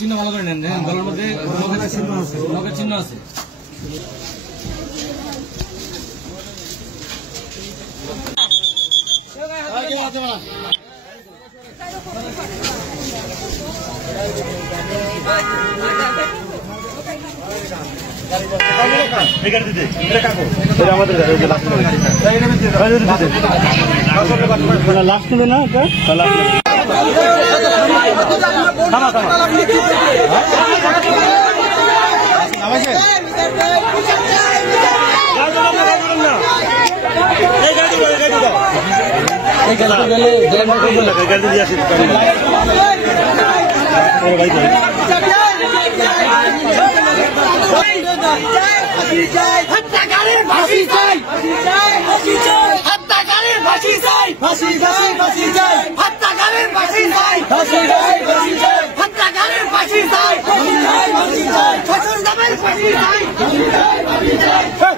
চিহ্ন ভালো করে নেন, গলার মধ্যে নখের চিহ্ন আছে। লাস্ট না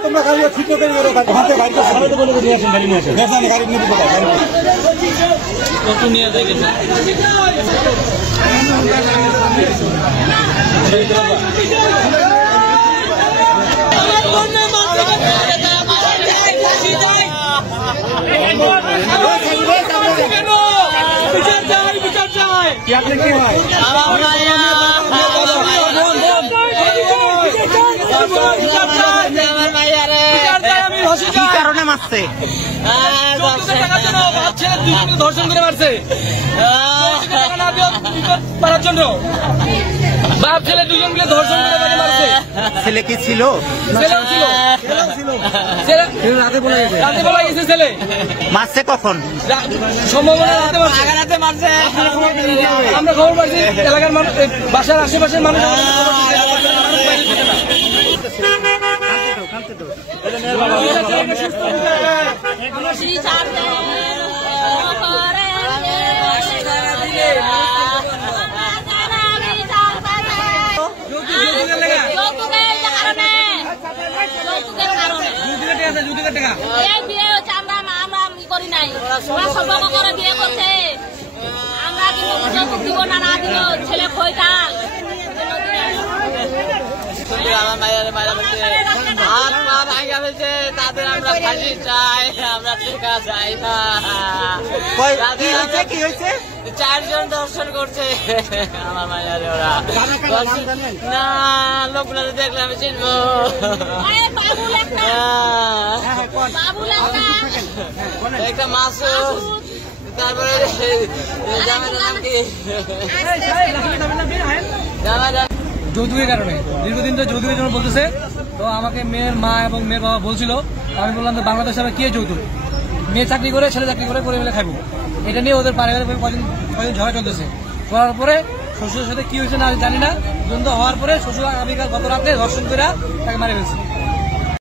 তোমরা গাড়ি ঠিক করে গাড়িটা বলে নিয়ে আসেন, গাড়ি নিয়ে আসেন, গাড়ি নিয়ে কত নিয়ে যায় গেছে। আপনি কি হয় কি কারণে মারছে? ধর্ষণ করে মারছে মারার জন্য। বাপ ছেলে দুজন মিলে ধর্ষণ করে মারছে। ছেলে কি ছিল? ছেলেও ছিল, রাতে বলা গেছে। ছেলে মারছে কখন? সম্ভাবনা রাতে মারছে। আমরা খবর পাইছি, এলাকার মানুষ, বাসার আশেপাশের মানুষ। ছেলে খইটা আমার মায়ের মায়েরা বলছে হাত পা ভাঙা ফেলছে, তাদের আমরা ফাঁসি চাই, আমরা টেকা চাই না। কি হয়েছে? 4 জন দর্শন করছে আমার মায়ের। ওরা না, লোকগুলো দেখলে আমি চিনবো। একটা মাসুদ, তারপরে জামাইয়ের নাম কি? যৌতুকের কারণে দীর্ঘদিন ধরে যৌতুকের জন্য বলতেছে। তো আমাকে মেয়ের মা এবং মেয়ের বাবা বলছিল, আমি বললাম যে বাংলাদেশে আবার কি যৌতুক, মেয়ে চাকরি করে ছেলে চাকরি করে মিলে খাবো। এটা নিয়ে ওদের পারিবারিক কদিন ঝগড়া চলতেছে। করার পরে শ্বশুরের সাথে কি হয়েছে না জানি না, দ্বন্দ্ব হওয়ার পরে শ্বশুর আগামীকাল গত রাতে ধর্ষণ করে তাকে মারে ফেলছে।